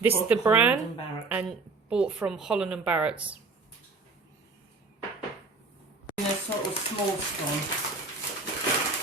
This is the Holland bran and bought from Holland and Barrett's. In a sort of small scone.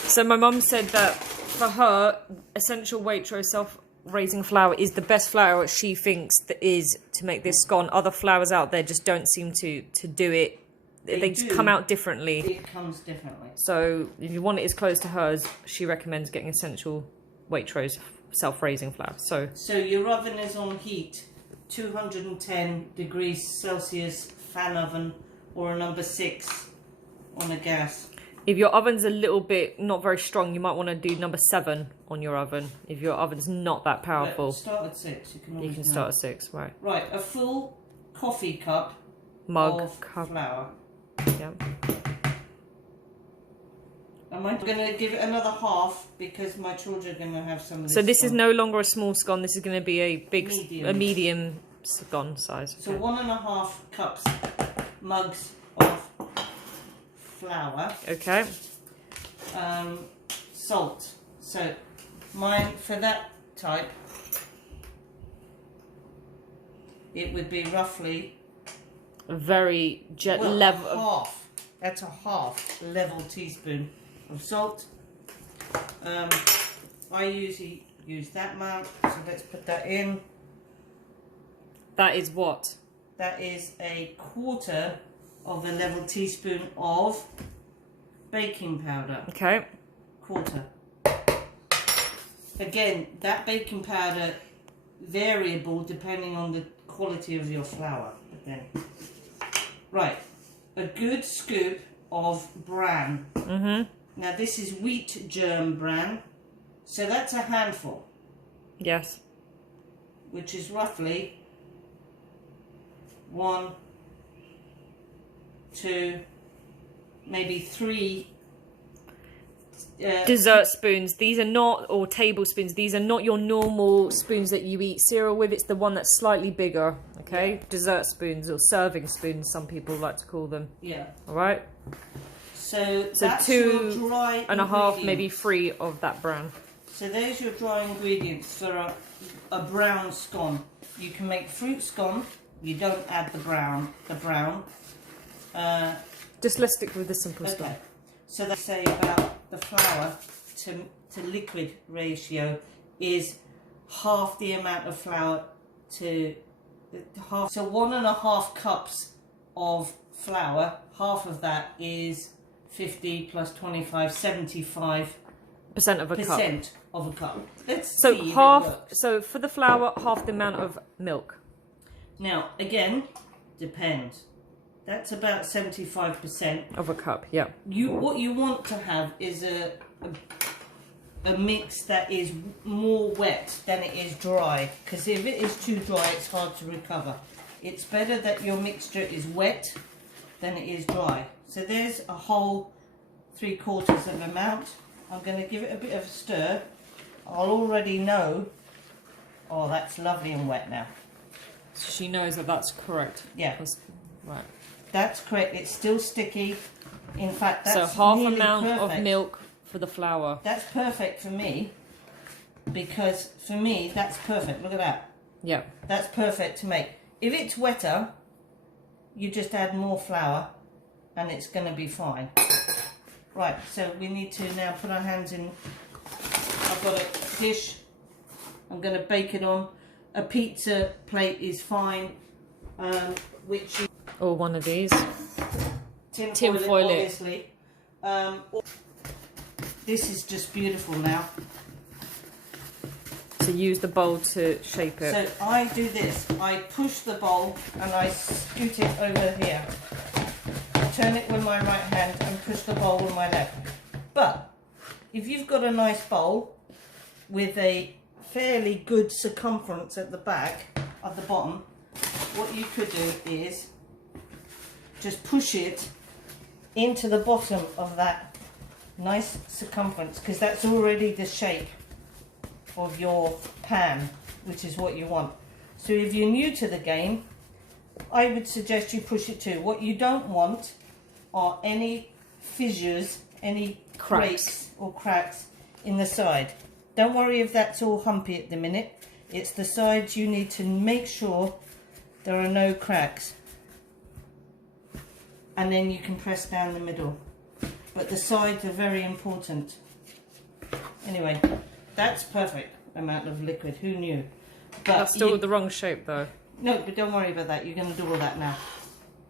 So my mum said that for her, essential Waitrose self-raising flour is the best flour she thinks that is to make this scone. Other flours out there just don't seem to do it. They just come out differently. It comes differently. So if you want it as close to hers, she recommends getting essential Waitrose self-raising flour. So your oven is on heat, 210 degrees Celsius fan oven, or a number 6 on a gas. If your oven's a little bit not very strong, you might want to do number 7 on your oven. If your oven's not that powerful. Start at 6. You can start at 6, right. Right, a full coffee cup of flour. Yeah. I'm going to give it another half because my children are going to have some of this. So this is no longer a small scone. This is going to be a medium scone size. So 1.5 cups mugs of flour. Okay. Salt. So mine, for that type, it would be roughly A very level. Half. That's a half level teaspoon of salt. I usually use that amount, so let's put that in. That is what? That is a quarter of a level teaspoon of baking powder. Okay. Quarter. Again, that baking powder variable depending on the quality of your flour. Again. Right, a good scoop of bran. Now this is wheatgerm bran, so that's a handful. Yes. Which is roughly 1, 2, maybe 3 dessert spoons. These are not, or tablespoons, these are not your normal spoons that you eat cereal with. It's the one that's slightly bigger, okay? Yeah. Dessert spoons, or serving spoons, some people like to call them. Yeah. All right? So that's 2.5, maybe 3 of that bran. So there's your dry ingredients for a brown scone. You can make fruit scone. You don't add the brown. Just let's stick with the simple scone. Okay. So they say about the flour to liquid ratio is half the amount of flour to half. So 1.5 cups of flour, half of that is 50 plus 25, 75% of a cup. Of a cup. Let's so see half. if it works. So for the flour, half the amount of milk. Now again, depends. That's about 75% of a cup. Yeah. What you want to have is a mix that is more wet than it is dry, because if it is too dry, it's hard to recover. It's better that your mixture is wet than it is dry. So there's a whole 3/4 of amount. I'm going to give it a bit of a stir. I'll already know. Oh, that's lovely and wet now. So she knows that that's correct. Yeah. Right. That's correct. It's still sticky. In fact, that's so half nearly amount perfect. of milk for the flour. That's perfect for me, because for me that's perfect. Look at that. Yeah. That's perfect to make. If it's wetter, you just add more flour, and it's going to be fine. Right. So we need to now put our hands in. I've got a dish. I'm going to bake it on. A pizza plate is fine. Which you or one of these. Tin foil it, obviously. This is just beautiful now. So use the bowl to shape it. So I do this. I push the bowl and I scoot it over here. I turn it with my right hand and push the bowl with my left. But if you've got a nice bowl with a fairly good circumference at the back, at the bottom, what you could do is just push it into the bottom of that nice circumference, because that's already the shape of your pan, which is what you want. So if you're new to the game, I would suggest you push it too. What you don't want are any fissures, any breaks or cracks in the side. Don't worry if that's all humpy at the minute. It's the sides you need to make sure there are no cracks. And then you can press down the middle. But the sides are very important. Anyway, that's perfect amount of liquid. Who knew? But That's still the wrong shape though. No, but don't worry about that. You're going to do all that now.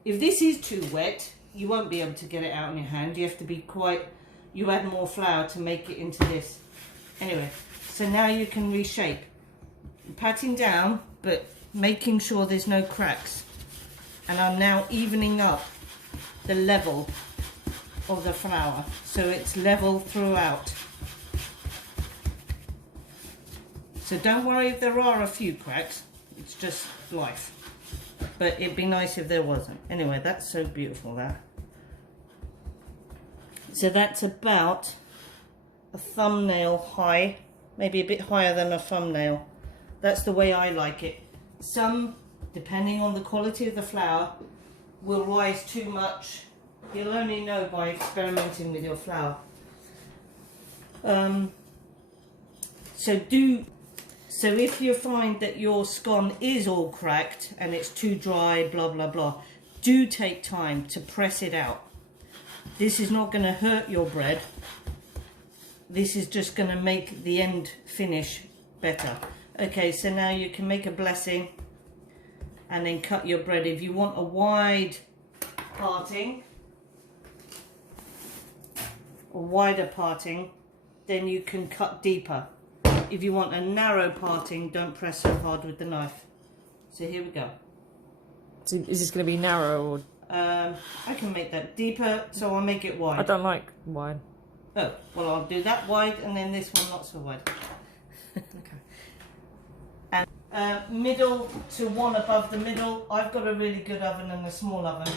If this is too wet, you won't be able to get it out in your hand. You have to be you add more flour to make it into this. Anyway, so now you can reshape. Patting down, but making sure there's no cracks. And I'm now evening up the level of the flour, so it's level throughout. So don't worry if there are a few cracks, it's just life. But it'd be nice if there wasn't. Anyway, that's so beautiful, that. So that's about a thumbnail high, maybe a bit higher than a thumbnail. That's the way I like it. Some, depending on the quality of the flour, will rise too much. You'll only know by experimenting with your flour. So if you find that your scone is all cracked and it's too dry, blah, blah, blah, do take time to press it out. This is not going to hurt your bread. This is just going to make the end finish better. Okay, so now you can make a blessing and then cut your bread. If you want a wide parting, or wider parting, then you can cut deeper. If you want a narrow parting, don't press so hard with the knife. So here we go. So is this going to be narrow or? I can make that deeper, so I'll make it wide. I don't like wide. Oh, well, I'll do that wide and then this one not so wide. Okay. And middle to one above the middle. I've got a really good oven and a small oven,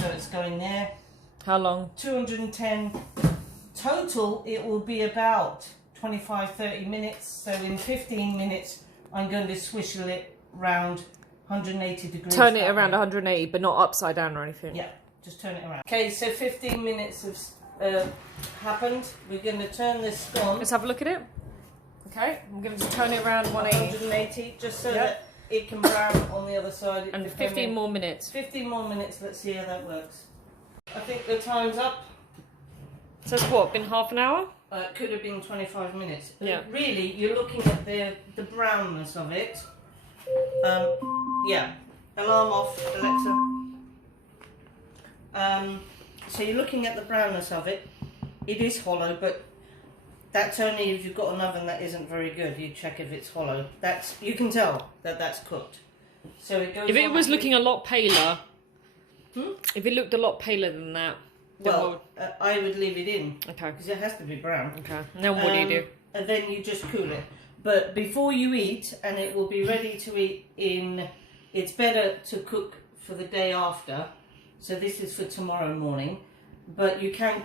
so it's going there. How long? 210. Total, it will be about 25-30 minutes. So in 15 minutes, I'm going to swizzle it round 180 degrees. Turn it around 180, but not upside down or anything. Yeah, just turn it around. Okay, so 15 minutes have happened. We're going to turn this scone. Let's have a look at it. Okay, I'm going to just turn it around 180. 180, just so that it can brown on the other side. And 15 more minutes. 15 more minutes, let's see how that works. I think the time's up. So it's what, been half an hour? It could have been 25 minutes. Yeah. Really, you're looking at the brownness of it. Yeah. Alarm off, Alexa. So you're looking at the brownness of it. It is hollow, but that's only if you've got an oven that isn't very good. You check if it's hollow. You can tell that that's cooked. So it goes. If it was looking a lot paler, Hmm? if it looked a lot paler than that, then Well, I would leave it in. okay. Because it has to be brown. Okay. Now what do you do? And then you just cool it. But before you eat, and it will be ready to eat it's better to cook for the day after. So this is for tomorrow morning. But you can,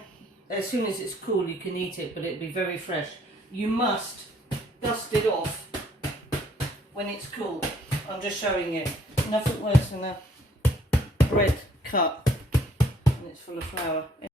as soon as it's cool, you can eat it, but it'll be very fresh. You must dust it off when it's cool. I'm just showing it. Nothing worse than a bread cut and it's full of flour.